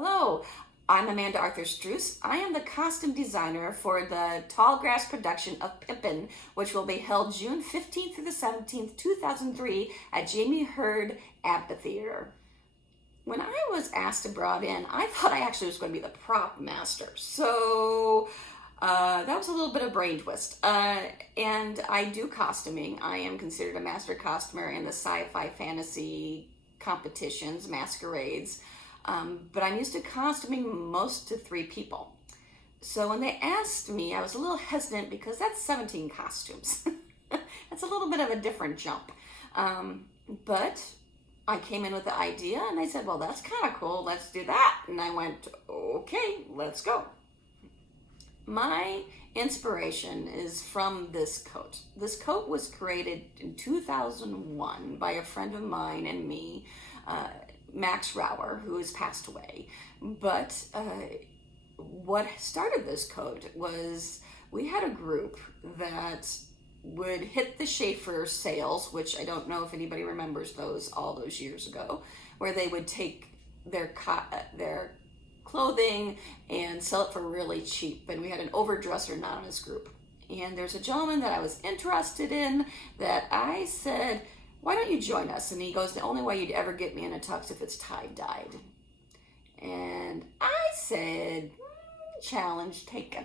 Hello, I'm Amanda Arthur Struess. I am the costume designer for the Tallgrass production of Pippin, which will be held June 15th through the 17th, 2003 at Jamie Hurd Amphitheater. When I was asked to brought in, I thought I actually was going to be the prop master. So that was a little bit of brain twist. And I do costuming. I am considered a master costumer in the sci-fi fantasy competitions, masquerades. But I'm used to costuming most to 3 people. So when they asked me, I was a little hesitant because that's 17 costumes. That's a little bit of a different jump. But I came in with the idea and they said, well, that's kind of cool. Let's do that. And I went, okay, let's go. My inspiration is from this coat. This coat was created in 2001 by a friend of mine and me, Max Rauer, who has passed away. But what started this coat was we had a group that would hit the Schaefer sales, which I don't know if anybody remembers those all those years ago, where they would take their clothing and sell it for really cheap. And we had an overdresser anonymous group. And there's a gentleman that I was interested in that I said, why don't you join us? And he goes, the only way you'd ever get me in a tux if it's tie-dyed. And I said, challenge taken.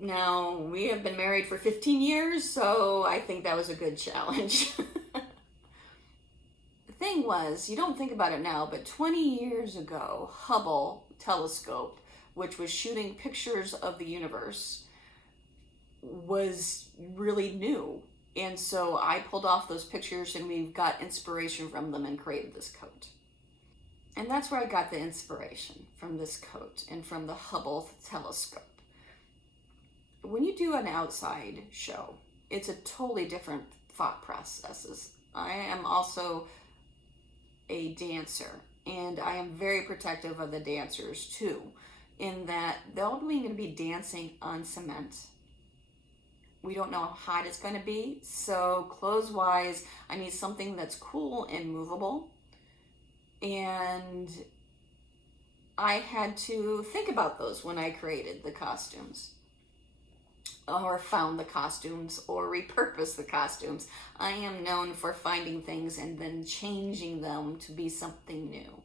Now, we have been married for 15 years, so I think that was a good challenge. The thing was, you don't think about it now, but 20 years ago, Hubble telescope, which was shooting pictures of the universe, was really new. And so I pulled off those pictures and we got inspiration from them and created this coat. And that's where I got the inspiration, from this coat and from the Hubble telescope. When you do an outside show, it's a totally different thought processes. I am also a dancer and I am very protective of the dancers too, in that they're all going to be dancing on cement. We don't know how hot it's going to be, so clothes-wise, I need something that's cool and movable. And I had to think about those when I created the costumes, or found the costumes, or repurposed the costumes. I am known for finding things and then changing them to be something new.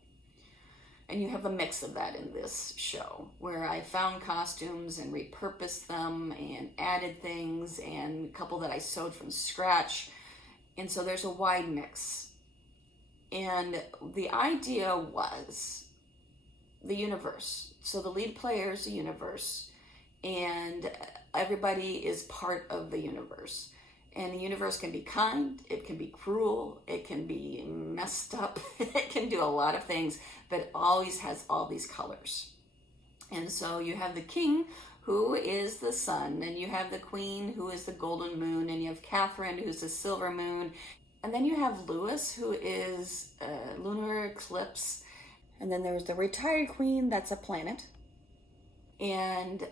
And you have a mix of that in this show, where I found costumes and repurposed them and added things, and a couple that I sewed from scratch. And so there's a wide mix. And the idea was the universe. So the lead player is the universe, and everybody is part of the universe. And the universe can be kind, it can be cruel, it can be messed up, it can do a lot of things, but it always has all these colors. And so you have the king, who is the sun, and you have the queen, who is the golden moon, and you have Catherine, who's the silver moon, and then you have Lewis, who is a lunar eclipse, and then there's the retired queen, that's a planet, and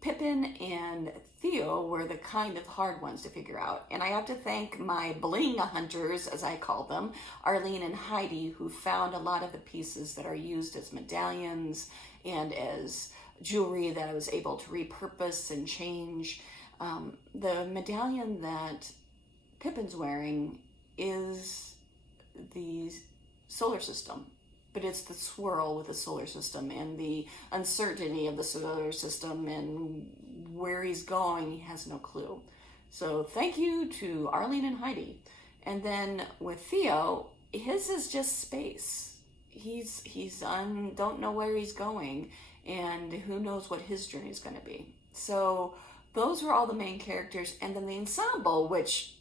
Pippin and Theo were the kind of hard ones to figure out. And I have to thank my bling hunters, as I call them, Arlene and Heidi, who found a lot of the pieces that are used as medallions and as jewelry that I was able to repurpose and change. The medallion that Pippin's wearing is the solar system, but it's the swirl with the solar system and the uncertainty of the solar system, and where he's going, he has no clue. So thank you to Arlene and Heidi. And then with Theo, his is just space. He's don't know where he's going, and who knows what his journey is going to be. So those were all the main characters. And then the ensemble, which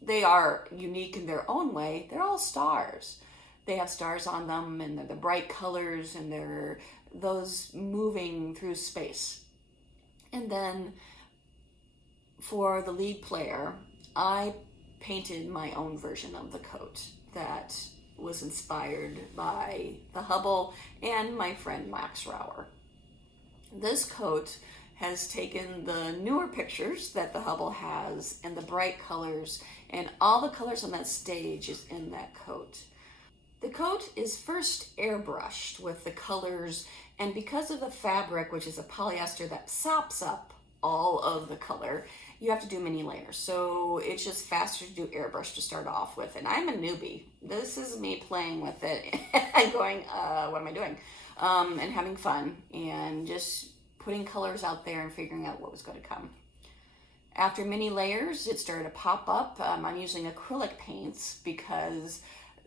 they are unique in their own way, they're all stars. They have stars on them, and they're the bright colors, and they're those moving through space. And then for the lead player, I painted my own version of the coat that was inspired by the Hubble and my friend Max Rauer. This coat has taken the newer pictures that the Hubble has and the bright colors, and all the colors on that stage is in that coat. The coat is first airbrushed with the colors, and because of the fabric, which is a polyester that sops up all of the color, you have to do many layers. So it's just faster to do airbrush to start off with. And I'm a newbie. This is me playing with it and going, what am I doing? And having fun and just putting colors out there and figuring out what was going to come. After many layers, it started to pop up. I'm using acrylic paints because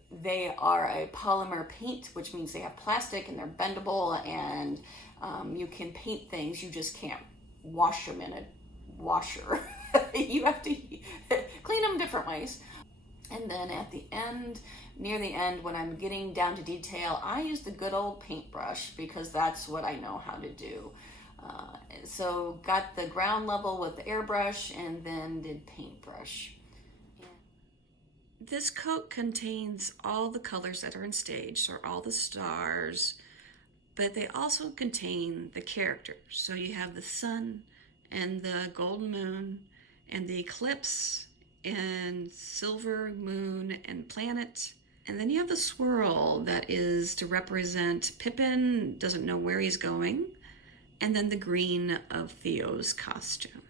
they are a polymer paint, which means they have plastic and they're bendable, and you can paint things. You just can't wash them in a washer. You have to clean them different ways. And then at the end, near the end, when I'm getting down to detail, I use the good old paintbrush because that's what I know how to do. So got the ground level with the airbrush and then did paintbrush. This coat contains all the colors that are in stage, so all the stars, but they also contain the characters. So you have the sun and the golden moon and the eclipse and silver moon and planet. And then you have the swirl that is to represent Pippin, doesn't know where he's going. And then the green of Theo's costume.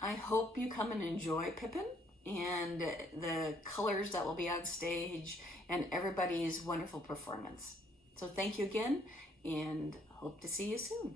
I hope you come and enjoy Pippin and the colors that will be on stage and everybody's wonderful performance. So thank you again and hope to see you soon.